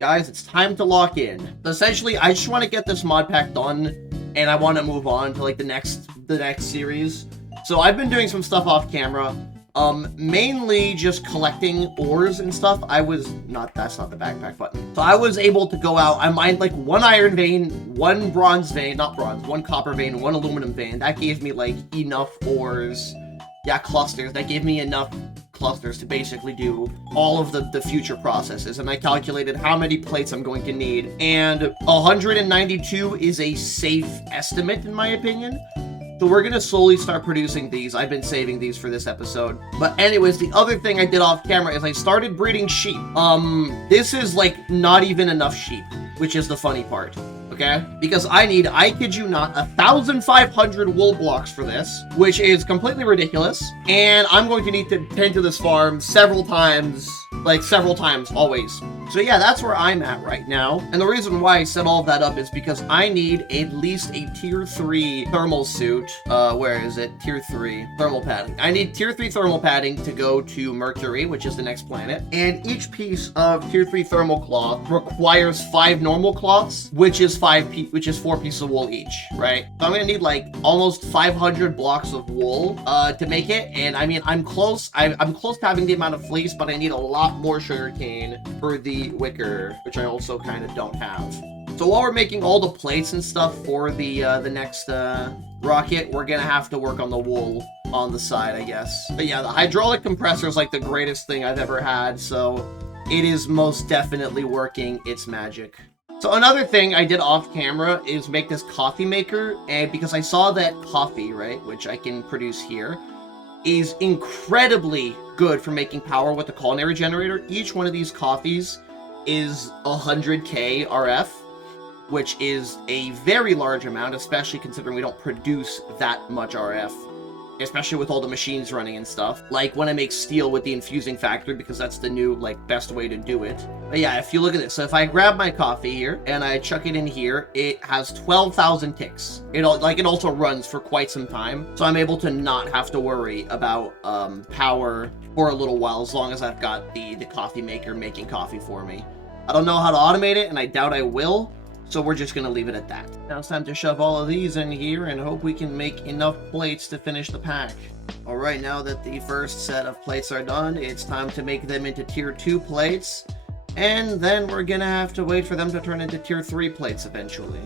Guys, it's time to lock in. Essentially, I just want to get this mod pack done, and I want to move on to like the next series. So I've been doing some stuff off camera. Mainly just collecting ores and stuff. That's not the backpack button. So I was able to go out, I mined like one iron vein, one bronze vein, not bronze, one copper vein, one aluminum vein. That gave me like enough ores. Yeah, clusters. That gave me enough clusters to basically do all of the future processes. And I calculated how many plates I'm going to need. And 192 is a safe estimate in my opinion. So we're going to slowly start producing these. I've been saving these for this episode. But anyways, the other thing I did off camera is I started breeding sheep. This is like not even enough sheep, which is the funny part. Okay? Because I kid you not, 1,500 wool blocks for this, which is completely ridiculous. And I'm going to need to tend to this farm several times, always. So yeah, that's where I'm at right now. And the reason why I set all of that up is because I need at least a tier 3 thermal suit. Where is it? Tier 3 thermal padding. I need tier 3 thermal padding to go to Mercury, which is the next planet. And each piece of tier 3 thermal cloth requires 5 normal cloths, which is 4 pieces of wool each, right? So I'm gonna need like almost 500 blocks of wool to make it. And I mean, I'm close. I'm close to having the amount of fleece, but I need a lot more sugarcane for the wicker, which I also kind of don't have. So while we're making all the plates and stuff for the next rocket, we're gonna have to work on the wool on the side, I guess. But yeah, the hydraulic compressor is like the greatest thing I've ever had, so it is most definitely working its magic. So another thing I did off camera is make this coffee maker, and because I saw that coffee, right, which I can produce here, is incredibly good for making power with the culinary generator. Each one of these coffees is 100k RF, which is a very large amount, especially considering we don't produce that much RF, especially with all the machines running and stuff. Like when I make steel with the infusing factory, because that's the new, like, best way to do it. But yeah, if you look at this, so if I grab my coffee here and I chuck it in here, it has 12,000 ticks. It also runs for quite some time, so I'm able to not have to worry about power for a little while, as long as I've got the coffee maker making coffee for me. I don't know how to automate it, and I doubt I will, so we're just gonna leave it at that. Now it's time to shove all of these in here and hope we can make enough plates to finish the pack. Alright, now that the first set of plates are done, it's time to make them into tier 2 plates, and then we're gonna have to wait for them to turn into tier 3 plates eventually.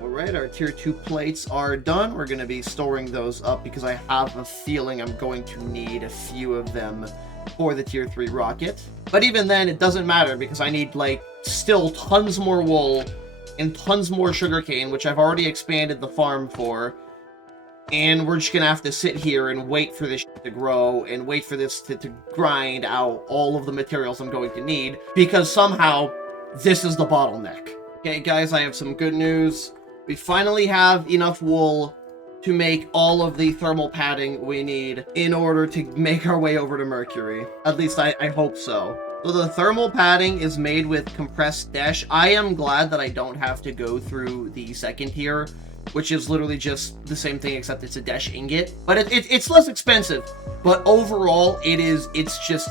Alright, our tier 2 plates are done. We're gonna be storing those up because I have a feeling I'm going to need a few of them for the tier 3 rocket. But even then, it doesn't matter because I need, like, still tons more wool and tons more sugarcane, which I've already expanded the farm for. And we're just gonna have to sit here and wait for this to grow and wait for this to grind out all of the materials I'm going to need, because somehow this is the bottleneck. Okay, guys, I have some good news. We finally have enough wool to make all of the thermal padding we need in order to make our way over to Mercury. At least I hope so. So the thermal padding is made with compressed desh. I am glad that I don't have to go through the second tier, which is literally just the same thing except it's a desh ingot. But it's less expensive. But overall, it's just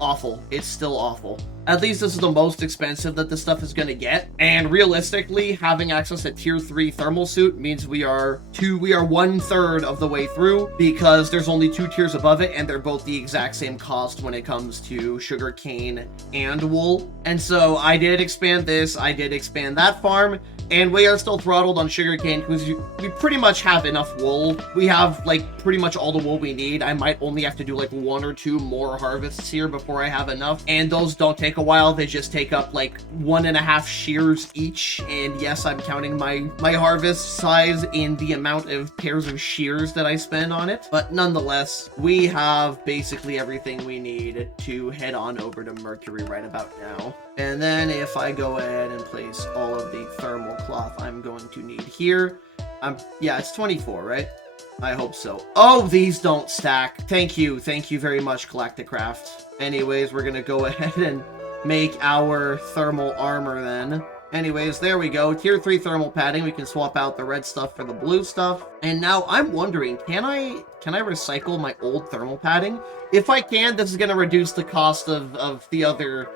awful. It's still awful. At least this is the most expensive that this stuff is going to get. And realistically, having access to tier 3 thermal suit means we are 1/3 of the way through, because there's only 2 tiers above it, and they're both the exact same cost when it comes to sugar cane and wool. And so I did expand this, I did expand that farm, and we are still throttled on sugarcane because we pretty much have enough wool. We have, like, pretty much all the wool we need. I might only have to do, like, 1 or 2 more harvests here before I have enough. And those don't take a while. They just take up, like, 1.5 shears each. And yes, I'm counting my harvest size in the amount of pairs of shears that I spend on it. But nonetheless, we have basically everything we need to head on over to Mercury right about now. And then if I go ahead and place all of the thermal cloth I'm going to need here, yeah, it's 24, right? I hope so. Oh, these don't stack. Thank you very much, Galacticraft. Anyways, we're gonna go ahead and make our thermal armor then. Anyways, there we go. Tier 3 thermal padding. We can swap out the red stuff for the blue stuff. And now I'm wondering, can I recycle my old thermal padding? If I can, this is gonna reduce the cost of the other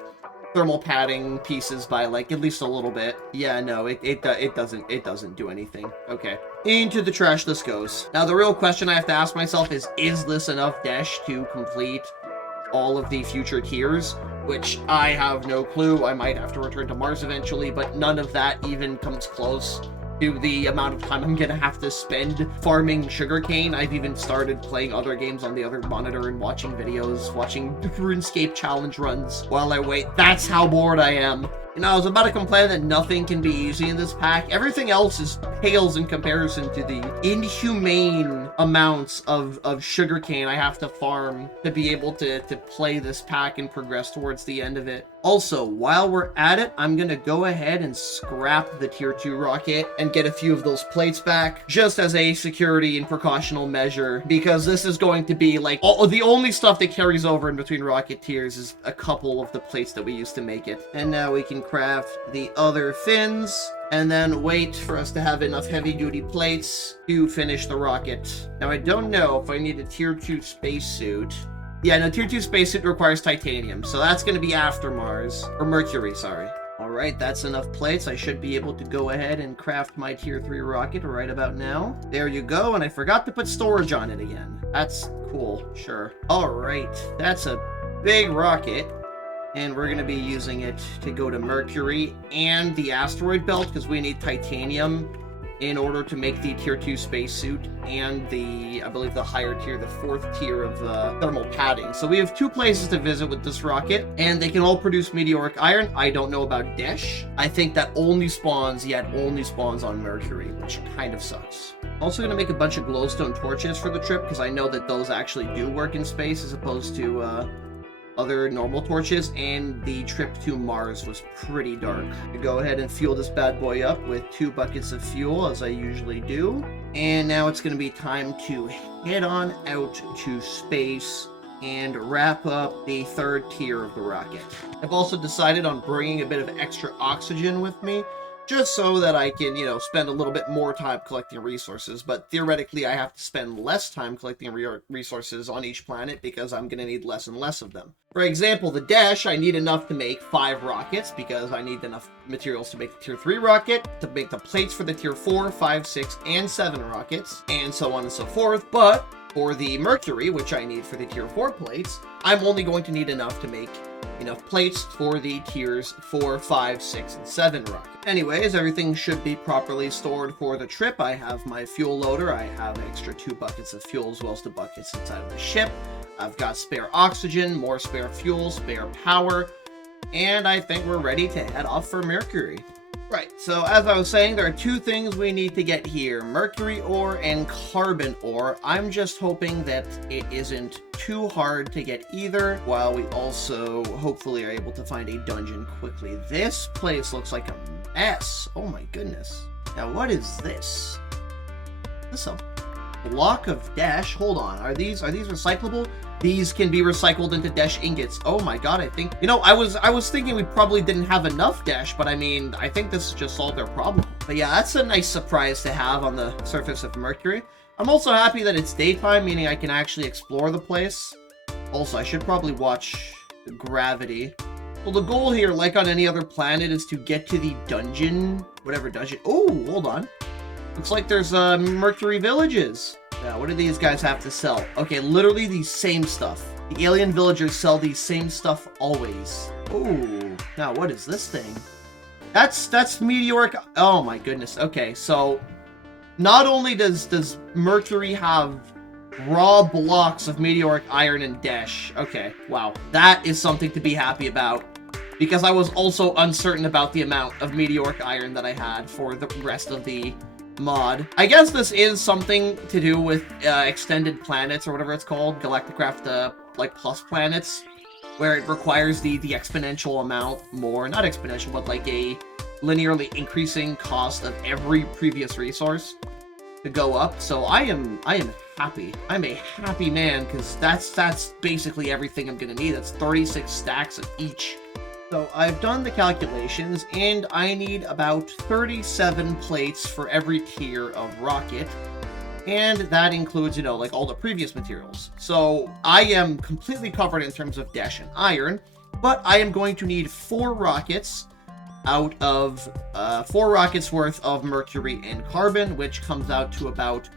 thermal padding pieces by like at least a little bit. Yeah, no, it doesn't do anything. Okay. Into the trash this goes. Now the real question I have to ask myself is this enough dash to complete all of the future tiers? Which I have no clue. I might have to return to Mars eventually, but none of that even comes close to the amount of time I'm gonna have to spend farming sugarcane. I've even started playing other games on the other monitor and watching videos, watching RuneScape challenge runs while I wait. That's how bored I am. You know, I was about to complain that nothing can be easy in this pack. Everything else is pales in comparison to the inhumane amounts of sugarcane I have to farm to be able to play this pack and progress towards the end of it. Also, while we're at it, I'm gonna go ahead and scrap the tier 2 rocket and get a few of those plates back, just as a security and precautional measure, because this is going to be like the only stuff that carries over in between rocket tiers is a couple of the plates that we used to make it. And now we can craft the other fins and then wait for us to have enough heavy-duty plates to finish the rocket. Now, I don't know if I need a tier 2 spacesuit. Yeah, no, tier 2 spacesuit requires titanium, so that's going to be after Mars. Or Mercury, sorry. Alright, that's enough plates. I should be able to go ahead and craft my tier 3 rocket right about now. There you go, and I forgot to put storage on it again. That's cool, sure. Alright, that's a big rocket. And we're going to be using it to go to Mercury and the asteroid belt, because we need titanium in order to make the tier 2 spacesuit and I believe the higher tier, the 4th tier of thermal padding. So we have 2 places to visit with this rocket, and they can all produce meteoric iron. I don't know about Desh. I think that only spawns on Mercury, which kind of sucks. Also going to make a bunch of glowstone torches for the trip, because I know that those actually do work in space as opposed to other normal torches, and the trip to Mars was pretty dark. I go ahead and fuel this bad boy up with 2 buckets of fuel, as I usually do. And now it's going to be time to head on out to space and wrap up the 3rd tier of the rocket. I've also decided on bringing a bit of extra oxygen with me, just so that I can, you know, spend a little bit more time collecting resources. But theoretically, I have to spend less time collecting resources on each planet because I'm going to need less and less of them. For example, the Dash, I need enough to make 5 rockets because I need enough materials to make the tier 3 rocket, to make the plates for the tier 4, 5, 6, and 7 rockets, and so on and so forth. But for the Mercury, which I need for the tier 4 plates, I'm only going to need enough to make enough plates for the tiers 4, 5, 6, and 7 rockets. Anyways, everything should be properly stored for the trip. I have my fuel loader. I have an extra 2 buckets of fuel as well as the buckets inside of the ship. I've got spare oxygen, more spare fuel, spare power, and I think we're ready to head off for Mercury. Right, so as I was saying, there are 2 things we need to get here, mercury ore and carbon ore. I'm just hoping that it isn't too hard to get either, while we also hopefully are able to find a dungeon quickly. This place looks like a mess. Oh my goodness. Now what is this? Is this a block of Dash? Hold on, are these recyclable? These can be recycled into Dash ingots. Oh my god, I think... You know, I was thinking we probably didn't have enough Dash, but I mean, I think this just solved our problem. But yeah, that's a nice surprise to have on the surface of Mercury. I'm also happy that it's daytime, meaning I can actually explore the place. Also, I should probably watch gravity. Well, the goal here, like on any other planet, is to get to the dungeon. Whatever dungeon... Oh, hold on. Looks like there's Mercury villages. Now, what do these guys have to sell? Okay, literally the same stuff. The alien villagers sell the same stuff always. Oh, now what is this thing? That's meteoric... Oh my goodness. Okay, so not only does Mercury have raw blocks of meteoric iron and Dash. Okay, wow. That is something to be happy about, because I was also uncertain about the amount of meteoric iron that I had for the rest of the mod. I guess this is something to do with extended planets, or whatever it's called, Galacticraft like plus planets, where it requires the exponential amount more, not exponential, but like a linearly increasing cost of every previous resource to go up. So I am happy. I'm a happy man, because that's basically everything I'm gonna need. That's 36 stacks of each. So I've done the calculations, and I need about 37 plates for every tier of rocket, and that includes, you know, like all the previous materials. So I am completely covered in terms of Dash and iron. but I am going to need 4 rockets out of 4 rockets worth of mercury and carbon, which comes out to about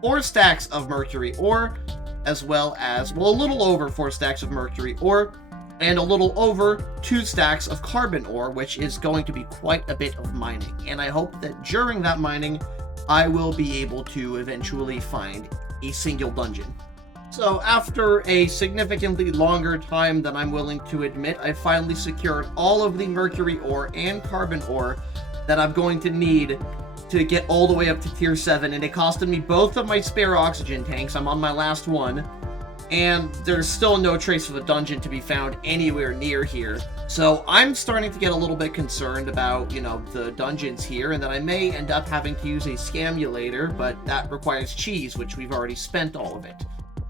4 stacks of mercury ore, as well as, well, a little over 4 stacks of mercury ore, and a little over 2 stacks of carbon ore, which is going to be quite a bit of mining. And I hope that during that mining, I will be able to eventually find a single dungeon. So after a significantly longer time than I'm willing to admit, I finally secured all of the mercury ore and carbon ore that I'm going to need to get all the way up to tier 7, and it costed me both of my spare oxygen tanks. I'm on my last one, and there's still no trace of a dungeon to be found anywhere near here. So I'm starting to get a little bit concerned about, you know, the dungeons here, and that I may end up having to use a scamulator, but that requires cheese, which we've already spent all of it.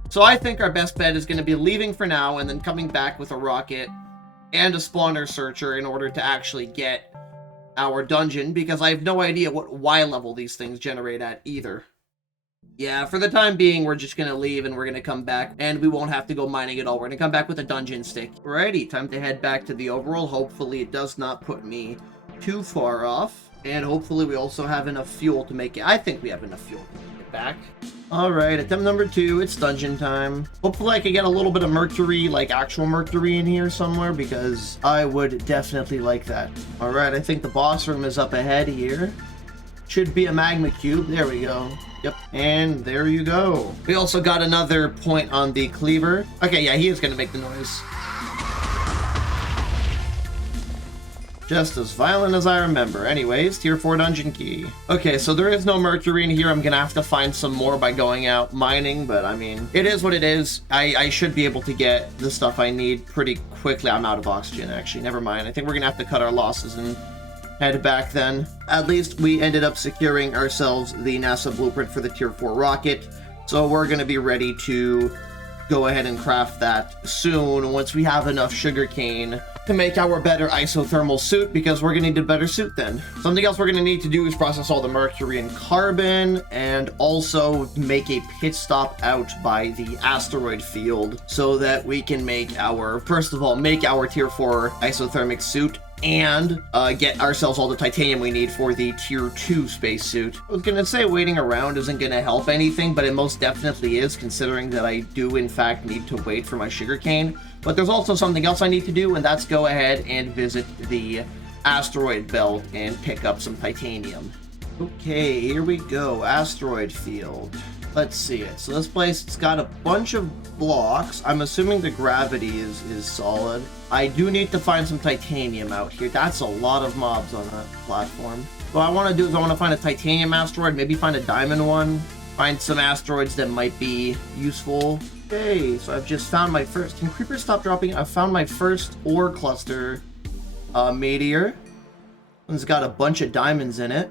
So I think our best bet is going to be leaving for now and then coming back with a rocket and a spawner searcher in order to actually get our dungeon, because I have no idea what Y level these things generate at either. Yeah, for the time being, we're just going to leave and we're going to come back, and we won't have to go mining at all. We're going to come back with a dungeon stick. Alrighty, time to head back to the overworld. Hopefully it does not put me too far off, and hopefully we also have enough fuel to make it. I think we have enough fuel to make it back. Alright, attempt number 2, it's dungeon time. Hopefully I can get a little bit of mercury, like actual mercury in here somewhere, because I would definitely like that. Alright, I think the boss room is up ahead here. Should be a magma cube. There we go. Yep, and there you go. We also got another point on the cleaver. Okay, yeah, he is going to make the noise. Just as violent as I remember. Anyways, tier 4 dungeon key. Okay, so there is no mercury in here. I'm going to have to find some more by going out mining, but I mean, it is what it is. I should be able to get the stuff I need pretty quickly. I'm out of oxygen, actually. Never mind. I think we're going to have to cut our losses and head back then. At least we ended up securing ourselves the NASA blueprint for the tier 4 rocket, so we're going to be ready to go ahead and craft that soon once we have enough sugarcane to make our better isothermal suit, because we're going to need a better suit then. Something else we're going to need to do is process all the mercury and carbon, and also make a pit stop out by the asteroid field so that we can make our, first of all, make our tier 4 isothermic suit, and get ourselves all the titanium we need for the tier 2 spacesuit. I was gonna say waiting around isn't gonna help anything, but it most definitely is, considering that I do in fact need to wait for my sugarcane. But there's also something else I need to do, and that's go ahead and visit the asteroid belt and pick up some titanium. Okay, here we go. Asteroid field. Let's see it. So this place, it's got a bunch of blocks. I'm assuming the gravity is solid. I do need to find some titanium out here. That's a lot of mobs on that platform. What I want to do is I want to find a titanium asteroid, maybe find a diamond one, find some asteroids that might be useful. Okay, so I've just found my first... Can creepers stop dropping? I found my first ore cluster meteor. It's got a bunch of diamonds in it.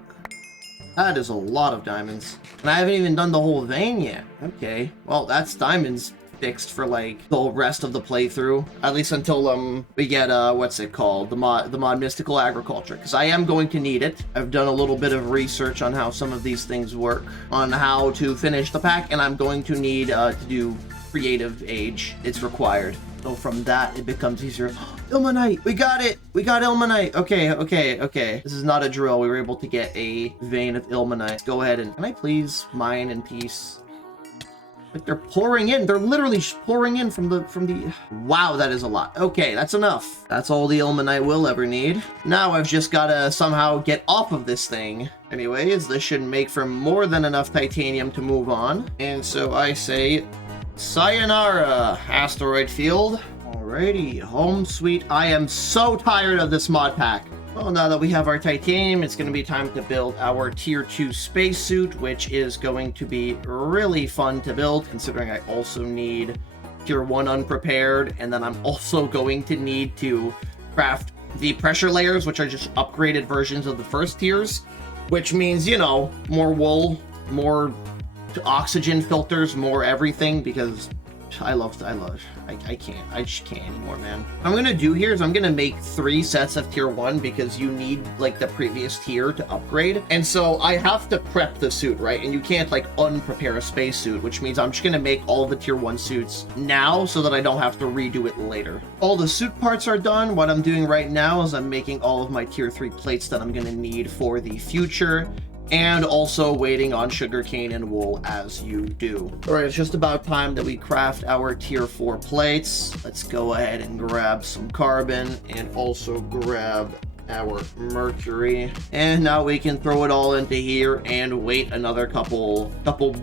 That is a lot of diamonds. And I haven't even done the whole vein yet. Okay. Well, that's diamonds fixed for, like, the rest of the playthrough. At least until, we get, what's it called? The mod Mystical Agriculture. Because I am going to need it. I've done a little bit of research on how some of these things work. On how to finish the pack. And I'm going to need, to do Creative Age. It's required. So from that, it becomes easier. Ilmenite! We got it! We got Ilmenite! Okay. This is not a drill. We were able to get a vein of Ilmenite. Let's go ahead and... Can I please mine in peace? Like, they're pouring in. They're literally pouring in from the... Wow, that is a lot. Okay, that's enough. That's all the Ilmenite we'll ever need. Now I've just gotta somehow get off of this thing. Anyways, this should make for more than enough titanium to move on. And so I say... Sayonara, asteroid field. Alrighty, home sweet. I am so tired of this mod pack. Well, now that we have our titanium, it's going to be time to build our tier 2 spacesuit, which is going to be really fun to build, considering I also need tier 1 unprepared, and then I'm also going to need to craft the pressure layers, which are just upgraded versions of the first tiers, which means, you know, more wool, more oxygen filters, more everything, because I just can't anymore, man. What I'm gonna do here is I'm gonna make 3 sets of tier 1 because you need like the previous tier to upgrade. And so I have to prep the suit, right? And you can't like unprepare a spacesuit, which means I'm just gonna make all of the tier 1 suits now so that I don't have to redo it later. All the suit parts are done. What I'm doing right now is I'm making all of my tier 3 plates that I'm gonna need for the future, and also waiting on sugarcane and wool as you do. All right, it's just about time that we craft our tier 4 plates. Let's go ahead and grab some carbon and also grab our mercury, and now we can throw it all into here and wait another couple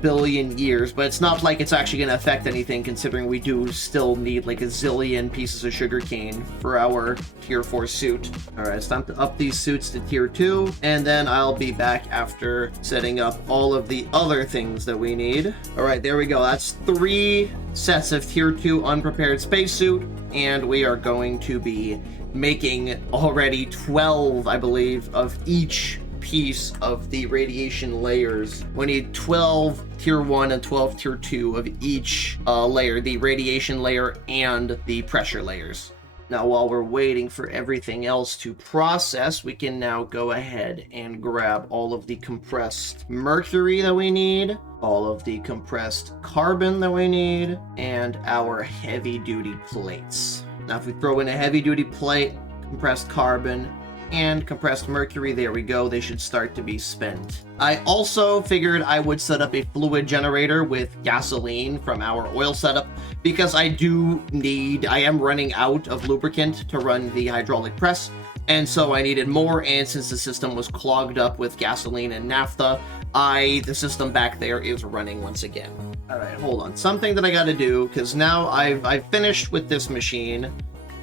billion years. But it's not like it's actually going to affect anything, considering we do still need like a zillion pieces of sugarcane for our tier 4 suit. All right, it's time to up these suits to tier 2, and then I'll be back after setting up all of the other things that we need. All right, there we go. That's 3 sets of tier 2 unprepared spacesuit, and we are going to be making already 12, I believe, of each piece of the radiation layers. We need 12 tier 1 and 12 tier 2 of each layer, the radiation layer and the pressure layers. Now, while we're waiting for everything else to process, we can now go ahead and grab all of the compressed mercury that we need, all of the compressed carbon that we need, and our heavy-duty plates. Now, if we throw in a heavy-duty plate, compressed carbon, and compressed mercury, there we go, they should start to be spent. I also figured I would set up a fluid generator with gasoline from our oil setup, because I am running out of lubricant to run the hydraulic press, and so I needed more, and since the system was clogged up with gasoline and naphtha, the system back there is running once again. All right, hold on. Something that I got to do, because now I've finished with this machine,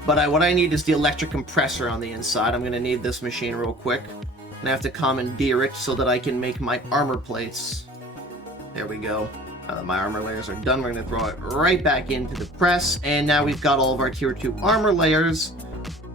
but what I need is the electric compressor on the inside. I'm going to need this machine real quick, and I have to commandeer it so that I can make my armor plates. There we go. Now that my armor layers are done, we're going to throw it right back into the press, and now we've got all of our tier 2 armor layers.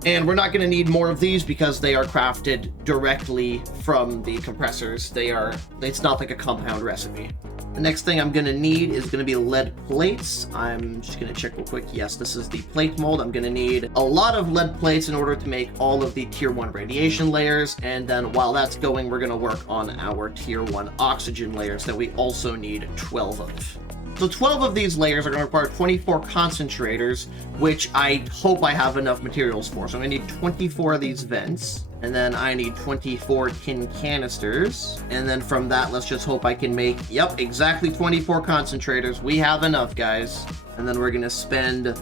And we're not going to need more of these because they are crafted directly from the compressors. It's not like a compound recipe. The next thing I'm going to need is going to be lead plates. I'm just going to check real quick. Yes, this is the plate mold. I'm going to need a lot of lead plates in order to make all of the tier 1 radiation layers. And then while that's going, we're going to work on our tier 1 oxygen layers that we also need 12 of. So 12 of these layers are going to require 24 concentrators, which I hope I have enough materials for. So I'm going to need 24 of these vents, and then I need 24 tin canisters. And then from that, let's just hope I can make, yep, exactly 24 concentrators. We have enough, guys. And then we're going to spend a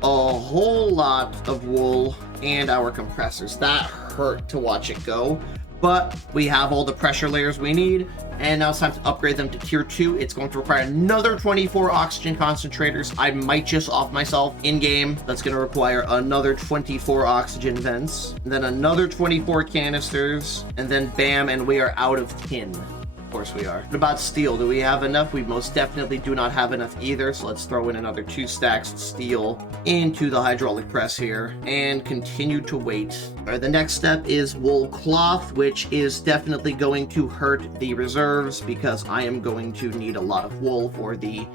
whole lot of wool and our compressors. That hurt to watch it go. But we have all the pressure layers we need, and now it's time to upgrade them to tier 2. It's going to require another 24 oxygen concentrators. I might just off myself in-game. That's going to require another 24 oxygen vents, and then another 24 canisters, and then bam, and we are out of tin. Of course we are. What about steel? Do we have enough? We most definitely do not have enough either, so let's throw in another 2 stacks of steel into the hydraulic press here and continue to wait. All right, the next step is wool cloth, which is definitely going to hurt the reserves because I am going to need a lot of wool for the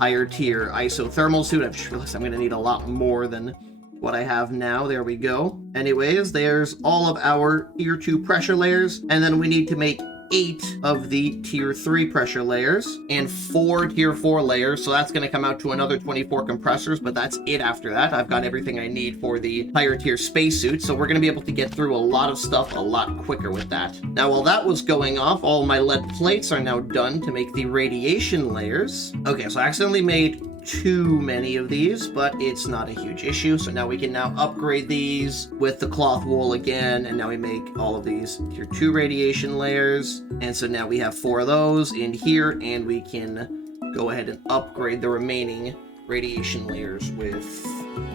higher tier isothermal suit. I've just realized I'm going to need a lot more than what I have now. There we go. Anyways, there's all of our tier 2 pressure layers, and then we need to make 8 of the tier 3 pressure layers and 4 tier 4 layers, so that's going to come out to another 24 compressors, but that's it after that. I've got everything I need for the higher tier spacesuit, so we're going to be able to get through a lot of stuff a lot quicker with that. Now, while that was going off, all my lead plates are now done to make the radiation layers. Okay, so I accidentally made too many of these, but it's not a huge issue. So now we can now upgrade these with the cloth wool again, and now we make all of these tier 2 radiation layers. And so now we have 4 of those in here, and we can go ahead and upgrade the remaining radiation layers with,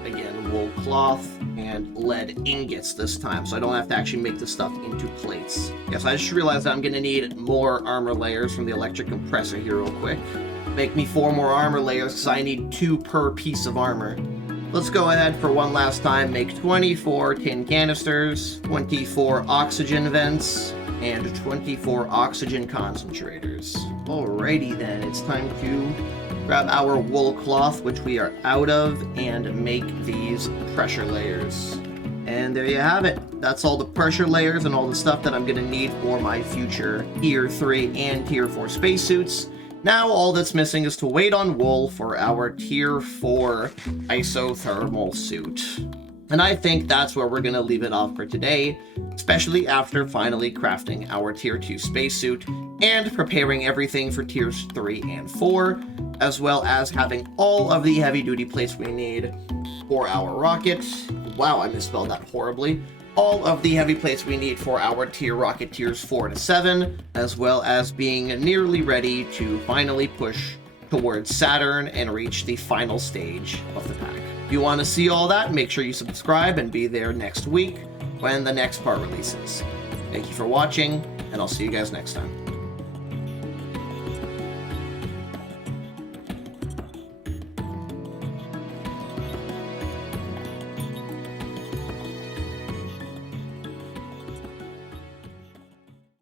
again, wool cloth and lead ingots this time, so I don't have to actually make the stuff into plates. Yes, I just realized that I'm going to need more armor layers from the electric compressor here real quick. Make me 4 more armor layers because I need 2 per piece of armor. Let's go ahead for one last time, make 24 tin canisters, 24 oxygen vents, and 24 oxygen concentrators. Alrighty then, it's time to grab our wool cloth, which we are out of, and make these pressure layers. And there you have it. That's all the pressure layers and all the stuff that I'm going to need for my future Tier 3 and Tier 4 spacesuits. Now all that's missing is to wait on wool for our Tier 4 isothermal suit. And I think that's where we're going to leave it off for today, especially after finally crafting our Tier 2 spacesuit and preparing everything for Tiers 3 and 4, as well as having all of the heavy-duty plates we need for our rocket. Wow, I misspelled that horribly. All of the heavy plates we need for our tier rocket tiers 4 to 7, as well as being nearly ready to finally push towards Saturn and reach the final stage of the pack. If you want to see all that, make sure you subscribe and be there next week when the next part releases. Thank you for watching, and I'll see you guys next time.